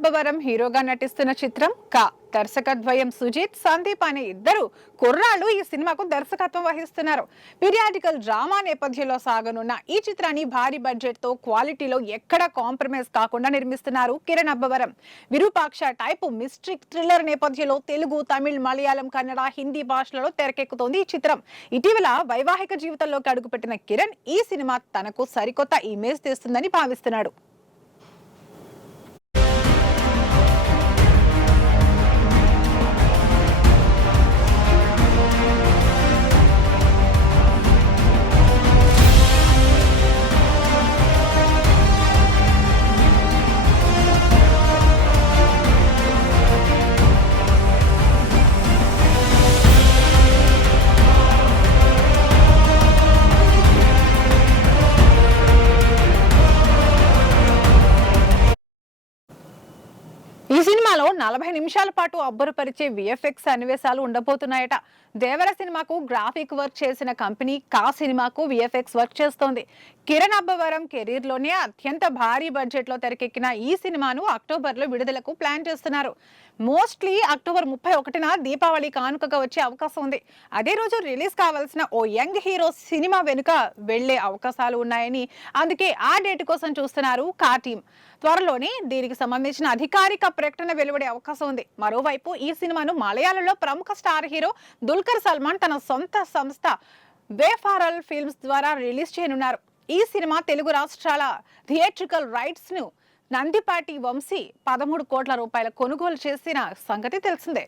అబ్బవరం హీరోగా నటిస్తున్న చిత్రం కా. దర్శకద్వయం సుజిత్, సందీప్ అనే ఇద్దరు కుర్రాళ్ళు ఈ సినిమాకు దర్శకత్వం వహిస్తున్నారు. పీరియాడికల్ డ్రామా నేపథ్యంలో సాగనున్న ఈ చిత్రాన్ని భారీ బడ్జెట్ తో క్వాలిటీలో ఎక్కడా కాంప్రమైజ్ కాకుండా నిర్మిస్తున్నారు Kiran Abbavaram. Virupaksha type mystery thriller నేపథ్యంలో తెలుగు, తమిళ్, మలయాళం, కన్నడ, హిందీ భాషలలో తెరకెక్కుతోంది ఈ చిత్రం. ఇటీవల వైవాహిక జీవితంలోకి అడుగుపెట్టిన కిరణ్ ఈ సినిమా తనకు సరికొత్త ఇమేజ్ తెస్తుందని భావిస్తున్నాడు. ఈ సినిమాలో 40 నిమిషాల పాటు అబ్బురపరిచే విఎఫ్ఎక్స్ సన్నివేశాలు ఉండబోతున్నాయట. దేవర సినిమాకు గ్రాఫిక్ వర్క్ చేసిన కంపెనీ కా సినిమాకు విఎఫ్ఎక్స్ వర్క్ చేస్తోంది. కిరణ్ అబ్బవరం కెరీర్ లోనే అత్యంత భారీ బడ్జెట్ లో తెరకెక్కిన ఈ సినిమాను అక్టోబర్ లో విడుదలకు ప్లాన్ చేస్తున్నారు. మోస్ట్లీ అక్టోబర్ 31న దీపావళి కానుకగా వచ్చే అవకాశం ఉంది. అదే రోజు రిలీజ్ కావాల్సిన ఓ యంగ్ హీరో సినిమా వెనుక వెళ్లే అవకాశాలు ఉన్నాయని, అందుకే ఆ డేట్ కోసం చూస్తున్నారు కా టీం. త్వరలోనే దీనికి సంబంధించిన అధికారిక ప్రకటన వెలువడే అవకాశం ఉంది. మరోవైపు ఈ సినిమాను మలయాళంలో ప్రముఖ స్టార్ హీరో దుల్కర్ సల్మాన్ తన సొంత సంస్థ వేఫారల్ ఫిల్మ్స్ ద్వారా రిలీజ్ చేయనున్నారు. ఈ సినిమా తెలుగు రాష్ట్రాల థియేట్రికల్ రైట్స్ ను నందిపాటి వంశీ 13 కోట్ల రూపాయల కొనుగోలు చేసిన సంగతి తెలిసిందే.